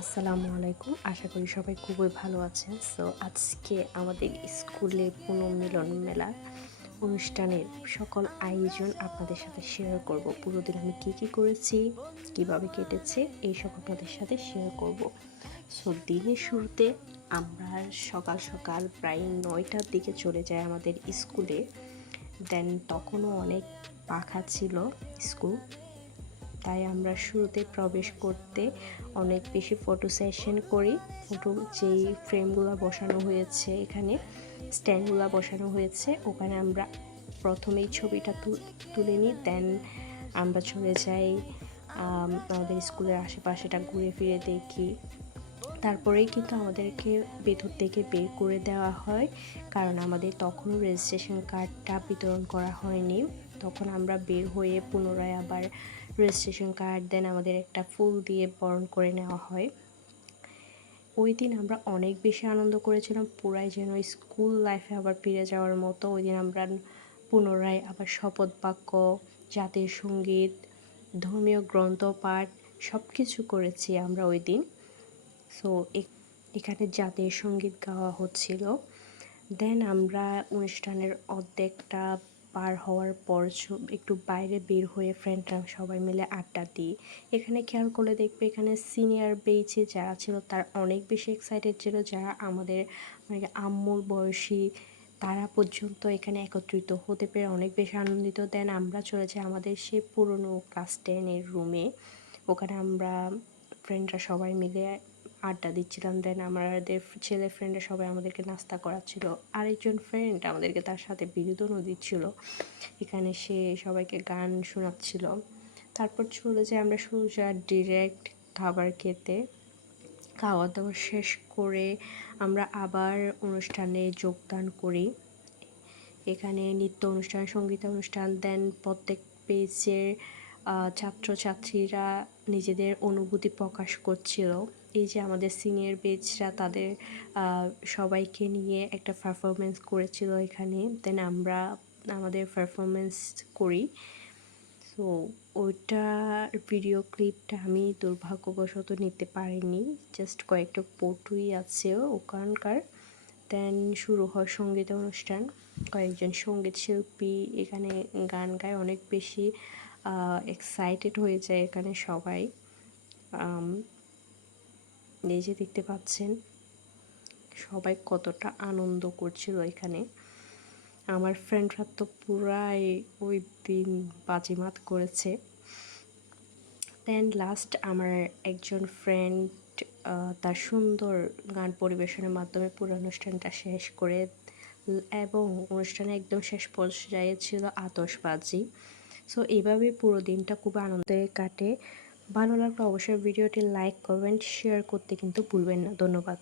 আসসালামু আলাইকুম। আশা করি সবাই খুবই ভালো আছেন। সো আজকে আমাদের স্কুলে পুনর্মিলন মেলা অনুষ্ঠানের সকল আয়োজন আপনাদের সাথে শেয়ার করব। পুরো দিন আমি কী করেছি, কিভাবে কেটেছে এইসব আপনাদের সাথে শেয়ার করব। সো দিনের শুরুতে আমরা সকাল সকাল প্রায় 9টার দিকে চলে যাই আমাদের স্কুলে। দেন তখনও অনেক পাখা ছিল স্কুল, তাই আমরা শুরুতে প্রবেশ করতে অনেক বেশি ফটো সেশন করি। ফটো যেই ফ্রেমগুলো বসানো হয়েছে, এখানে স্ট্যান্ডগুলো বসানো হয়েছে, ওখানে আমরা প্রথমেই ছবিটা তুলে নিই। দেন আমরা চলে যাই আমাদের স্কুলের আশেপাশেটা ঘুরে ফিরে দেখি। তারপরেই কিন্তু আমাদেরকে ভেতর থেকে বের করে দেওয়া হয়, কারণ আমাদের তখনও রেজিস্ট্রেশন কার্ডটা বিতরণ করা হয়নি। তখন আমরা বের হয়ে পুনরায় আবার রেজিস্ট্রেশন কার্ড দেন আমাদের একটা ফুল দিয়ে বরণ করে নেওয়া হয়। ওই দিন আমরা অনেক বেশি আনন্দ করেছিলাম, পুরাই যেন স্কুল লাইফে আবার ফিরে যাওয়ার মতো। ওই দিন আমরা পুনরায় আবার শপথ বাক্য, জাতীয় সঙ্গীত, ধর্মীয় গ্রন্থ পাঠ সব কিছু করেছি আমরা ওই দিন। সো এখানে জাতীয় সঙ্গীত গাওয়া হচ্ছিল। দেন আমরা অনুষ্ঠানের অর্ধেকটা পার হওয়ার পর একটু বাইরে বের হয়ে ফ্রেন্ডরা সবাই মিলে আড্ডা দিই। এখানে খেয়াল করলে দেখবে এখানে সিনিয়র বেচে যারা ছিল তারা অনেক বেশি এক্সাইটেড ছিল, যারা আমাদের মানে আম্মুর বয়সী তারা পর্যন্ত এখানে একত্রিত হতে পেরে অনেক বেশি আনন্দিত। দেন আমরা চলে যাই আমাদের সেই পুরনো ক্লাস 10-এর রুমে। ওখানে আমরা ফ্রেন্ডরা সবাই মিলে আড্ডা দিচ্ছিলাম। দেন আমাদের ছেলে ফ্রেন্ডরা সবাই আমাদেরকে নাস্তা করাচ্ছিল। আরেকজন ফ্রেন্ড আমাদেরকে তার সাথে বিনোদনও দিচ্ছিল, এখানে সে সবাইকে গান শোনাচ্ছিল। তারপর চলে যাই আমরা সোজা ডিরেক্ট খাবার খেতে। খাওয়া দাওয়া শেষ করে আমরা আবার অনুষ্ঠানে যোগদান করি। এখানে নৃত্য অনুষ্ঠান, সঙ্গীত অনুষ্ঠান, দেন প্রত্যেক পেজের ছাত্রছাত্রীরা নিজেদের অনুভূতি প্রকাশ করছিল। এই যে আমাদের সিনিয়র বেচরা তাদের সবাইকে নিয়ে একটা পারফরমেন্স করেছিল এখানে। দেন আমরা আমাদের পারফরমেন্স করি। সো ওইটার ভিডিও ক্লিপটা আমি দুর্ভাগ্যবশত নিতে পারিনি, জাস্ট কয়েকটা ফটোই আছে ওখানকার। দেন শুরু হয় সঙ্গীত অনুষ্ঠান। কয়েকজন সঙ্গীত শিল্পী এখানে গান গায়, অনেক বেশি এক্সাইটেড হয়ে যায় এখানে সবাই। এই যে দেখতে পাচ্ছেন সবাই কতটা আনন্দ করছিল এখানে। আমার ফ্রেন্ডরা তো পুরাই ওই দিন বাজিমাত করেছে। দেন লাস্ট আমার একজন ফ্রেন্ড তার সুন্দর গান পরিবেশনের মাধ্যমে পুরো অনুষ্ঠানটা শেষ করে, এবং অনুষ্ঠানে একদম শেষ পর্যায়ে ছিল আতশবাজি। সো এইভাবে পুরো দিনটা খুব আনন্দে কাটে। ভালো লাগলে অবশ্যই ভিডিওটি লাইক, কমেন্ট, শেয়ার করতে কিন্তু ভুলবেন না। ধন্যবাদ।